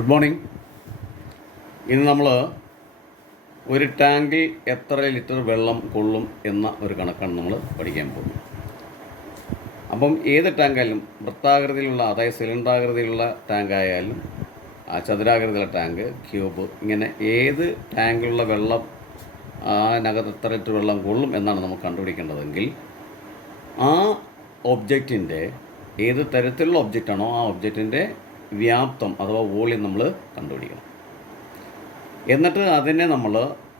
Good morning. ഇന്ന് നമ്മൾ ഒരു ടാങ്കിൽ എത്ര ലിറ്റർ വെള്ളം കൊള്ളും എന്ന ഒരു കണക്കാണ് നമ്മൾ പഠിക്കാൻ പോകുന്നത്. അപ്പം ഏത് ടാങ്കായാലും വൃത്താകൃതിയിലുള്ള, അതായത് സിലിണ്ടറാകൃതിയിലുള്ള ടാങ്കായാലും ചതുരാകൃതിയിലുള്ള ടാങ്ക്, ക്യൂബ്, ഇങ്ങനെ ഏത് ടാങ്കിലുള്ള വെള്ളം അതിനകത്ത് എത്ര ലിറ്റർ വെള്ളം കൊള്ളും എന്നാണ് നമുക്ക് കണ്ടുപിടിക്കേണ്ടതെങ്കിൽ ആ ഒബ്ജക്റ്റിൻ്റെ ഏത് തരത്തിലുള്ള ഒബ്ജക്റ്റാണോ ആ ഒബ്ജക്റ്റിൻ്റെ വ്യാപ്തം അഥവാ വോളിയം നമ്മൾ കണ്ടുപിടിക്കണം. എന്നിട്ട് അതിനെ നമ്മൾ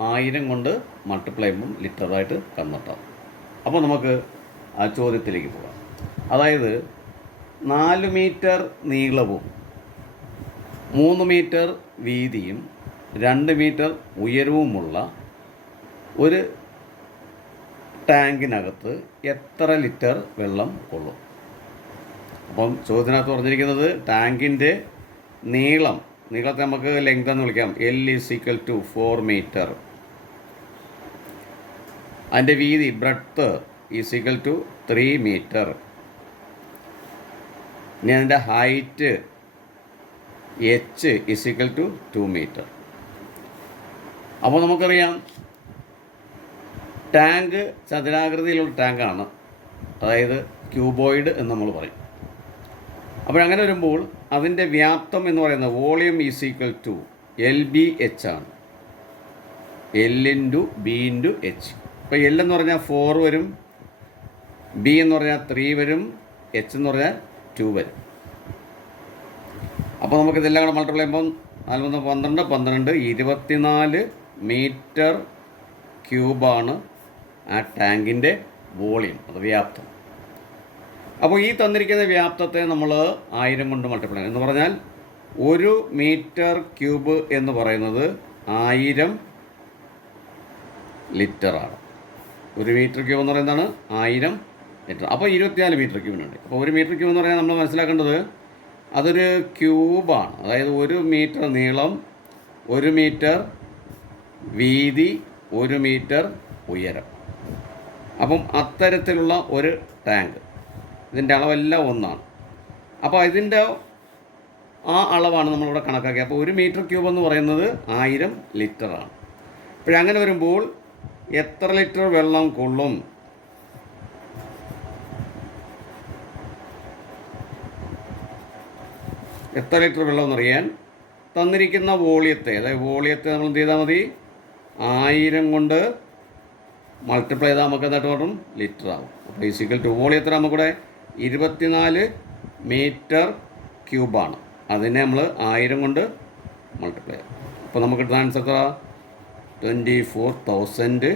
1000 കൊണ്ട് മൾട്ടിപ്ലൈ ചെയ്യുമ്പം ലിറ്ററായിട്ട് കൺവേർട്ടാകും. അപ്പോൾ നമുക്ക് ആ ചോദ്യത്തിലേക്ക് പോകാം. അതായത് 4 മീറ്റർ നീളവും 3 മീറ്റർ വീതിയും 2 മീറ്റർ ഉയരവുമുള്ള ഒരു ടാങ്കിനകത്ത് എത്ര ലിറ്റർ വെള്ളം കൊള്ളും? അപ്പം ചോദ്യത്തിനകത്ത് പറഞ്ഞിരിക്കുന്നത് ടാങ്കിൻ്റെ നീളത്തെ നമുക്ക് ലെങ്ത് എന്ന് വിളിക്കാം. L = 4 metre. അതിൻ്റെ വീതി ബ്രെഡ്ത്ത് = 3 മീറ്റർ. ഇനി അതിൻ്റെ ഹൈറ്റ് H = 2 മീറ്റർ. അപ്പോൾ നമുക്കറിയാം ടാങ്ക് ചതുരാകൃതിയിലുള്ള ടാങ്കാണ്, അതായത് ക്യൂബോയിഡ് എന്ന് നമ്മൾ പറയും. അപ്പോഴങ്ങനെ വരുമ്പോൾ അതിൻ്റെ വ്യാപ്തം എന്ന് പറയുന്നത് വോളിയം = LBH ആണ്. L × B × H. ഇപ്പോൾ L എന്ന് പറഞ്ഞാൽ 4 വരും, B എന്ന് പറഞ്ഞാൽ 3 വരും, H എന്ന് പറഞ്ഞാൽ 2 വരും. അപ്പോൾ നമുക്കിതെല്ലാം കൂടെ മൾട്ടിപ്ലൈ ചെയ്യുമ്പം 4 12 12 24 മീറ്റർ ക്യൂബാണ് ആ ടാങ്കിൻ്റെ വോളിയം, അത് വ്യാപ്തം. അപ്പോൾ ഈ തന്നിരിക്കുന്ന വ്യാപ്തത്തെ നമ്മൾ 1000 കൊണ്ട് മൾട്ടിപ്ലൈ എന്ന് പറഞ്ഞാൽ 1 മീറ്റർ ക്യൂബ് എന്ന് പറയുന്നത് 1000 ലിറ്ററാണ്. 1 മീറ്റർ ക്യൂബ് എന്ന് പറയുന്നതാണ് 1000 ലിറ്റർ. അപ്പോൾ 24 മീറ്റർ ക്യൂബിനുണ്ട്. അപ്പോൾ 1 മീറ്റർ ക്യൂബ് എന്ന് പറഞ്ഞാൽ നമ്മൾ മനസ്സിലാക്കേണ്ടത് അതൊരു ക്യൂബാണ്. അതായത് 1 മീറ്റർ നീളം, 1 മീറ്റർ വീതി, 1 മീറ്റർ ഉയരം. അപ്പം അത്തരത്തിലുള്ള ഒരു ടാങ്ക്, ഇതിൻ്റെ അളവെല്ലാം ഒന്നാണ്. അപ്പോൾ ഇതിൻ്റെ ആ അളവാണ് നമ്മളിവിടെ കണക്കാക്കിയത്. അപ്പോൾ 1 മീറ്റർ ക്യൂബ് എന്ന് പറയുന്നത് 1000 ലിറ്ററാണ്. അപ്പോഴങ്ങനെ വരുമ്പോൾ എത്ര ലിറ്റർ വെള്ളം കൊള്ളും? എത്ര ലിറ്റർ വെള്ളം എന്നറിയാൻ തന്നിരിക്കുന്ന വോളിയത്തെ, അതായത് വോളിയത്തെ നമ്മൾ എന്ത് ചെയ്താൽ മതി? 1000 കൊണ്ട് മൾട്ടിപ്ലൈ ചെയ്താൽ നമുക്ക് എന്തായിട്ട് മാറും? ലിറ്റർ ആകും. അപ്പോൾ വോളിയത്തിന് നമുക്കിവിടെ 24 മീറ്റർ ക്യൂബാണ്. അതിനെ നമ്മൾ 1000 കൊണ്ട് മൾട്ടിപ്ലൈ ചെയ്യാം. അപ്പോൾ നമുക്ക് കിട്ടുന്ന ആൻസർ എത്ര? 24,000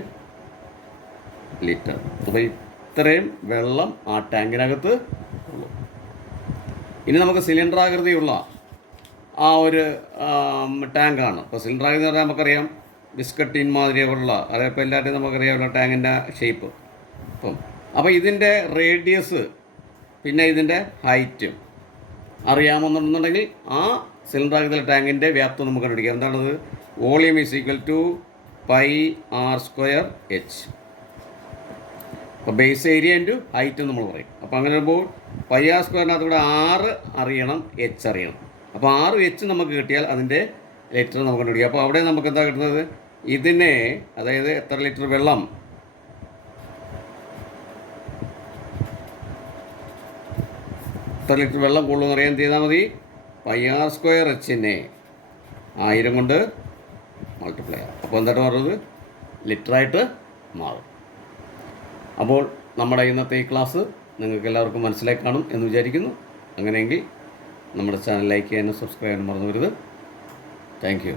ലിറ്റർ. അപ്പോൾ ഇത്രയും വെള്ളം ആ ടാങ്കിനകത്ത് ഉള്ളു. ഇനി നമുക്ക് സിലിണ്ടർ ആകൃതിയുള്ള ആ ഒരു ടാങ്കാണ്. അപ്പോൾ സിലിണ്ടർ ആകൃതി എന്ന് പറഞ്ഞാൽ നമുക്കറിയാം ബിസ്ക്കറ്റ് ടിൻ മാതിരിയുള്ള, അതേപോലെ എല്ലാവരുടെയും നമുക്കറിയാമല്ലോ ടാങ്കിൻ്റെ ഷേപ്പ്. അപ്പോൾ ഇതിൻ്റെ റേഡിയസ് പിന്നെ ഇതിൻ്റെ ഹൈറ്റും അറിയാമെന്നുണ്ടെങ്കിൽ ആ സിലിണ്ടർ ആകൃതിയിലുള്ള ടാങ്കിൻ്റെ വ്യാപ്തം നമുക്ക് കണ്ടുപിടിക്കാം. എന്താണത്? Volume = πr²h. അപ്പോൾ ബേസ് ഏരിയ × ഹൈറ്റ് നമ്മൾ പറയും. അപ്പോൾ അങ്ങനെ വരുമ്പോൾ πr² കൂടെ 6 അറിയണം, h അറിയണം. അപ്പോൾ 6h നമുക്ക് കിട്ടിയാൽ അതിൻ്റെ ലിറ്റർ നമുക്ക് കണ്ടുപിടിക്കാം. അപ്പോൾ അവിടെ നമുക്ക് എന്താ കിട്ടുന്നത്? ഇതിനെ, അതായത് എത്ര ലിറ്റർ വെള്ളം കൊള്ളുമെന്ന് അറിയാൻ ചെയ്താൽ മതി. πr²h-നെ 1000 കൊണ്ട് മൾട്ടിപ്ലൈ ചെയ്യാം. അപ്പോൾ എന്തായിട്ട് മാറുന്നത്? ലിറ്ററായിട്ട് മാറും. അപ്പോൾ നമ്മുടെ ഇന്നത്തെ ഈ ക്ലാസ് നിങ്ങൾക്ക് എല്ലാവർക്കും മനസ്സിലായി കാണും എന്ന് വിചാരിക്കുന്നു. അങ്ങനെയെങ്കിൽ നമ്മുടെ ചാനൽ ലൈക്ക് ചെയ്യാനും സബ്സ്ക്രൈബ് ചെയ്യാനും മറന്നു വരുത്. Thank you.